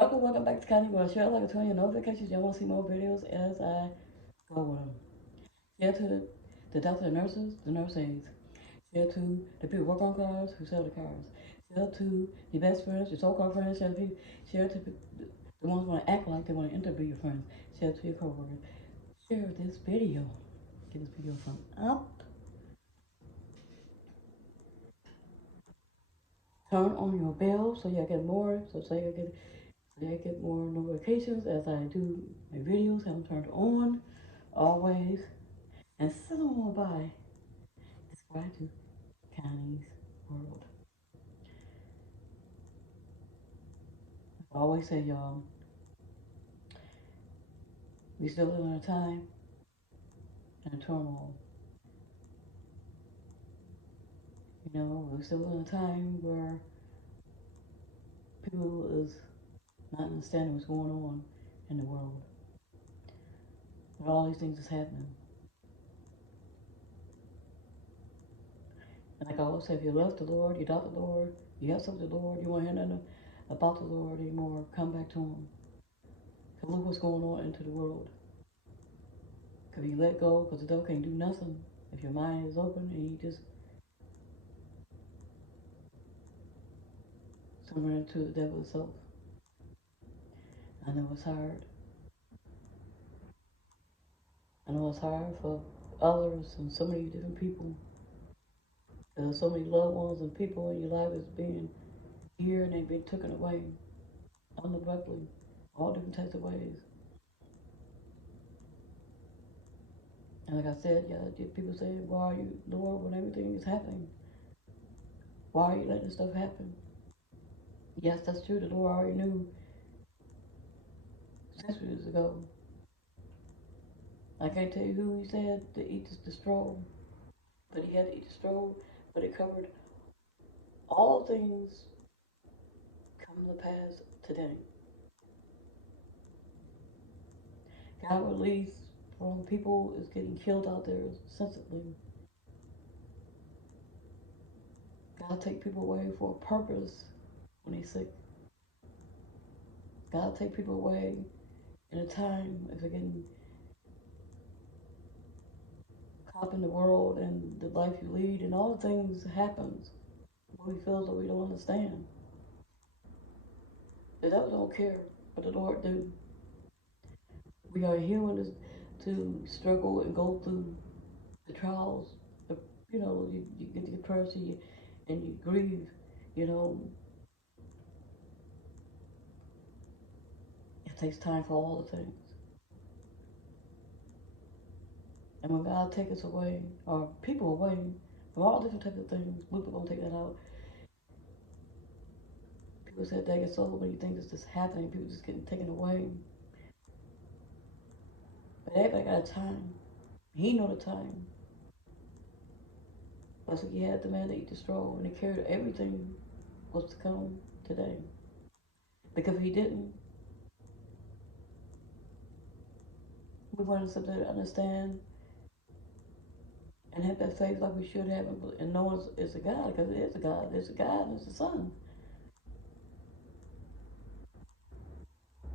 Welcome back to conniesworld. Share like a turn your notifications. Y'all want to see more videos as I go with them. Share to the doctor, the nurses, the nurse aides. Share to the people who work on cars, who sell the cars. Share to your best friends, your so-called friends. Share to the ones who want to act like they want to interview your friends. Share to your coworkers. Share this video. Give this video a thumbs up. Turn on your bell so you get more. I get more notifications as I do my videos. Have them turned on always. And sit on by. Subscribe to Connie's World. I always say, y'all, we still live in a time and a turmoil. You know, we still live in a time where people is not understanding what's going on in the world. But all these things is happening. And like I always say, if you love the Lord, you doubt the Lord, you have something to the Lord, you want to hear nothing about the Lord anymore, come back to Him. Because look what's going on into the world. Because you let go, because the devil can't do nothing. If your mind is open and you just surrender to the devil itself. I know it's hard. I know it's hard for others and so many different people. There's so many loved ones and people in your life that's being here and they've been taken away unabruptly, all different types of ways. And like I said, yeah, people say, why are you, Lord, when everything is happening? Why are you letting this stuff happen? Yes, that's true. The Lord already knew centuries ago. I can't tell you who He said to eat the stroll, but He had to eat the stroll, but it covered all things coming to pass today. God release from people is getting killed out there senselessly. God take people away for a purpose when He's sick. God take people away in a time if they're getting caught up in the world and the life you lead and all the things happens where we feel that we don't understand. The devil don't care, but the Lord do. We are human to struggle and go through the trials. You know, you get depressed and you grieve. You know, it takes time for all the things. And when God takes us away, or people away, from all different types of things, we're going to take that out. People said they get so many things that's just happening, people just getting taken away. But everybody got a time. He know the time. That's like He had the man to eat the straw, and He carried everything was to come today. Because if He didn't, we wouldn't sit there to understand and have that faith like we should have, and know it's a God, because it is a God. There's a God and it's a Son.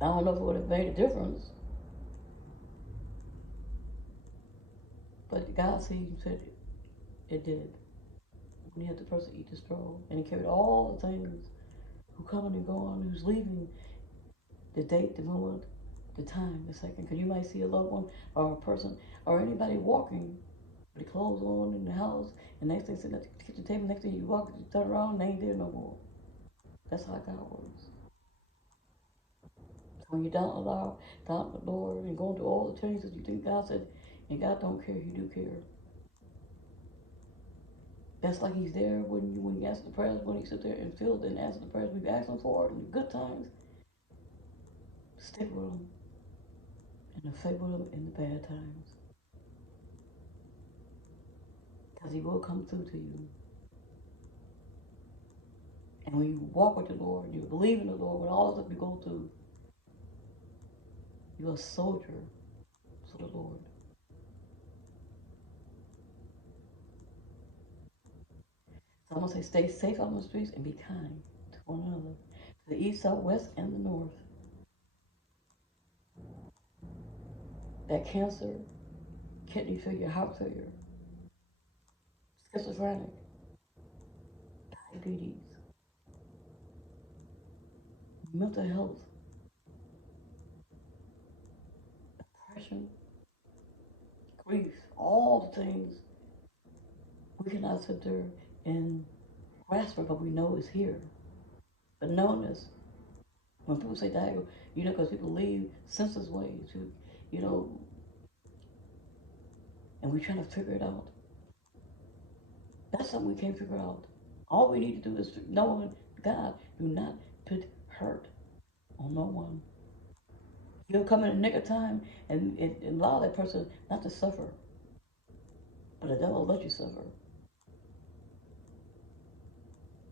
I don't know if it would have made a difference, but God said it did. When He had the person eat the straw, and He carried all the things who coming and going, who's leaving, the date, the moment, the time, the second. Because you might see a loved one or a person or anybody walking with the clothes on in the house, and next thing sitting at the kitchen table, next thing you walk, you turn around, and they ain't there no more. That's how God works. So when you're down the Lord and going through all the changes you think God said, and God don't care, He do care. That's like He's there when you answer the prayers, when He sit there and feel and answer the prayers we've asked Him for in the good times. Stick with Him and fight with Him in the bad times. Because He will come through to you. And when you walk with the Lord, you believe in the Lord, with all the stuff you go through, you're a soldier for the Lord. So I'm going to say stay safe on the streets and be kind to one another. To the east, south, west, and the north. that cancer, kidney failure, heart failure, schizophrenic, diabetes, mental health, depression, grief, all the things we cannot sit there and grasp for, but we know it's here. But knowing this, when people say diagonal, because people leave senseless ways, you know, and we're trying to figure it out. That's something we can't figure out. All we need to do is know God, do not put hurt on no one. He'll come in the nick of time and allow that person not to suffer, but the devil will let you suffer.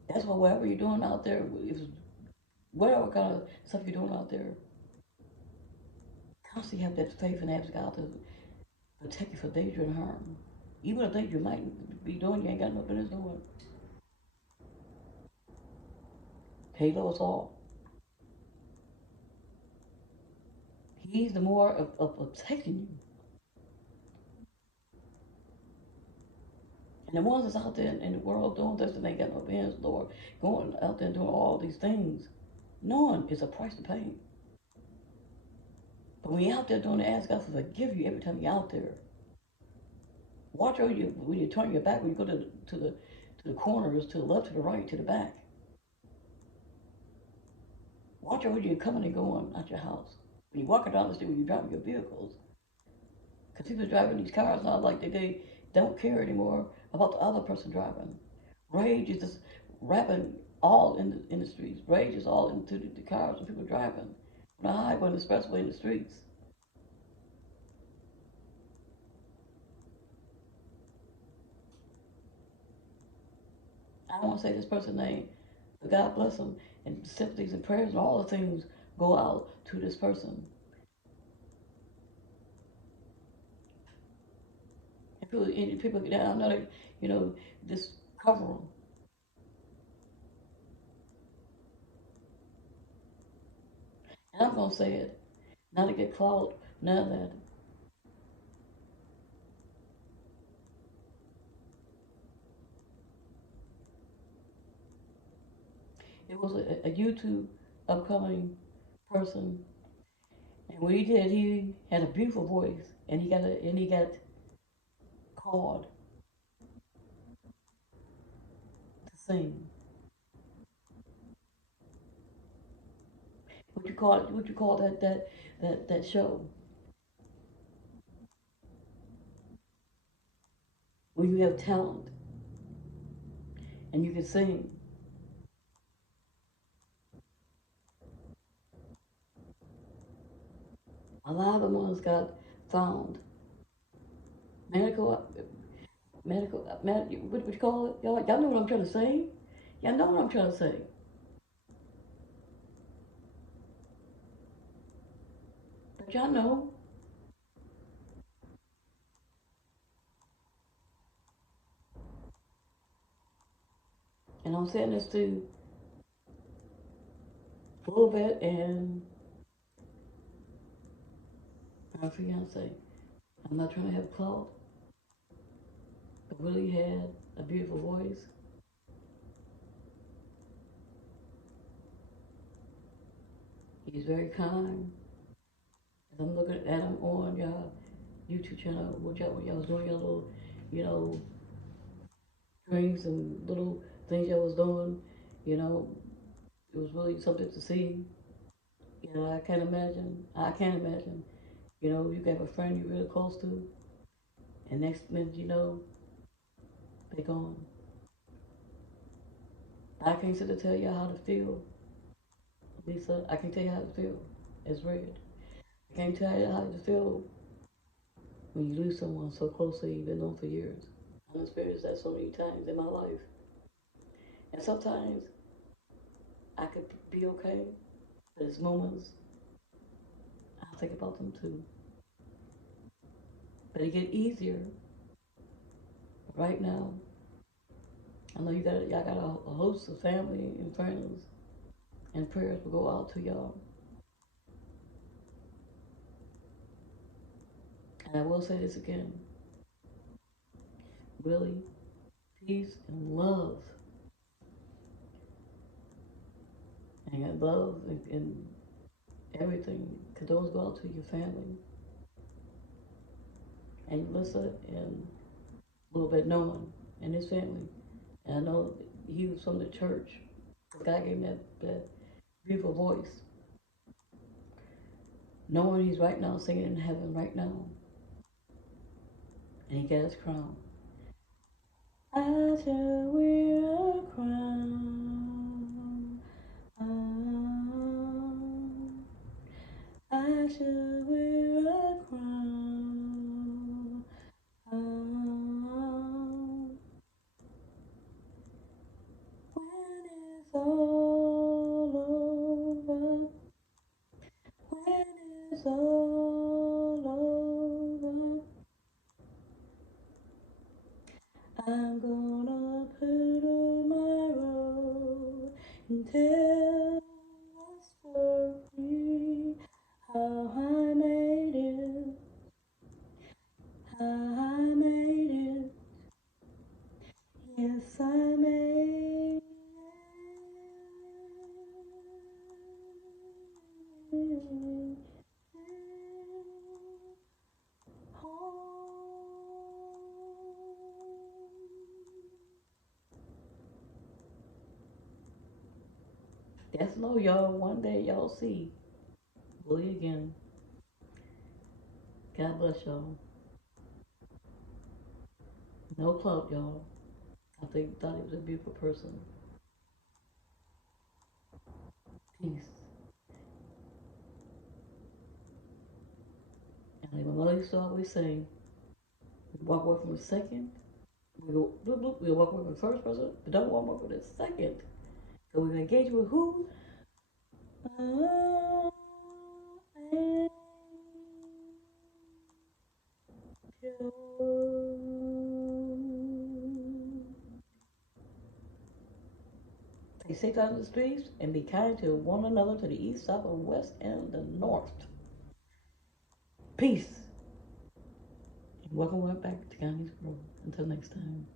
That's why whatever you're doing out there, if whatever kind of stuff you're doing out there, constantly have that faith and ask God to protect you from danger and harm. Even the things you might be doing, you ain't got no business doing. He loves us all. He's the more of protecting you. And the ones that's out there in the world doing this and ain't got no business, Lord, going out there and doing all these things, knowing it's a price to pay. But when you're out there doing it, ask God to forgive you every time you're out there. Watch over you when you turn your back, when you go to the corners, to the left, to the right, to the back. Watch over you coming and going out your house. When you're walking down the street, when you're driving your vehicles. Because people driving these cars now like they don't care anymore about the other person driving. Rage is just rapping all in the streets. Rage is all into the cars and people driving. On the highway, on the expressway, in the streets. I don't want to say this person's name, but God bless them. And sympathies and prayers and all the things go out to this person. And people get down, another, just cover them. And I'm going to say it, not to get clout, none of that. It was a YouTube upcoming person, and what he did, he had a beautiful voice, and he got called to sing. What you call that show when you have talent and you can sing. A lot of the ones got found medical what you call it? Y'all know what I'm trying to say. Y'all know what I'm trying to say. But y'all know, and I'm saying this to Full Vet and my fiance. I'm not trying to have clout, but really had a beautiful voice. He's very kind. As I'm looking at him on y'all YouTube channel, what y'all was doing, your little, you know, drinks and little things y'all was doing, you know, it was really something to see. I can't imagine. I can't imagine. You have a friend you're really close to, and next minute they're gone. I can't sit to tell you how to feel, Lisa. I can't tell you how to feel. It's red. I can't tell you how to feel when you lose someone so closely you've been known for years. I've experienced that so many times in my life. And sometimes I could be okay, but it's moments I think about them too. But it get easier right now. I know y'all got a host of family and friends, and prayers will go out to y'all. And I will say this again, really, peace and love. And love and everything. Could those go out to your family and Melissa and a little bit Noah and his family. And I know he was from the church. God gave him that beautiful voice. Knowing he's right now singing in heaven right now. And he got his crown. I shall wear a crown. I shall wear a crown. When it's all over, when it's all over, I'm gonna put on my robe and tell the story how I made it, how I made it. Yes, I made it home. That's low, y'all. One day y'all see. Bully again. God bless y'all. No clout, y'all. I think thought he was a beautiful person. Peace. And like my mother used to always say, we walk away from a second, we go bloop bloop, we walk away from the first person, but don't walk away from the second. So we engage with who? I am Take safe out of the streets and be kind to one another to the east, south, and west, and the north. Peace. And welcome back to Connie's World. Until next time.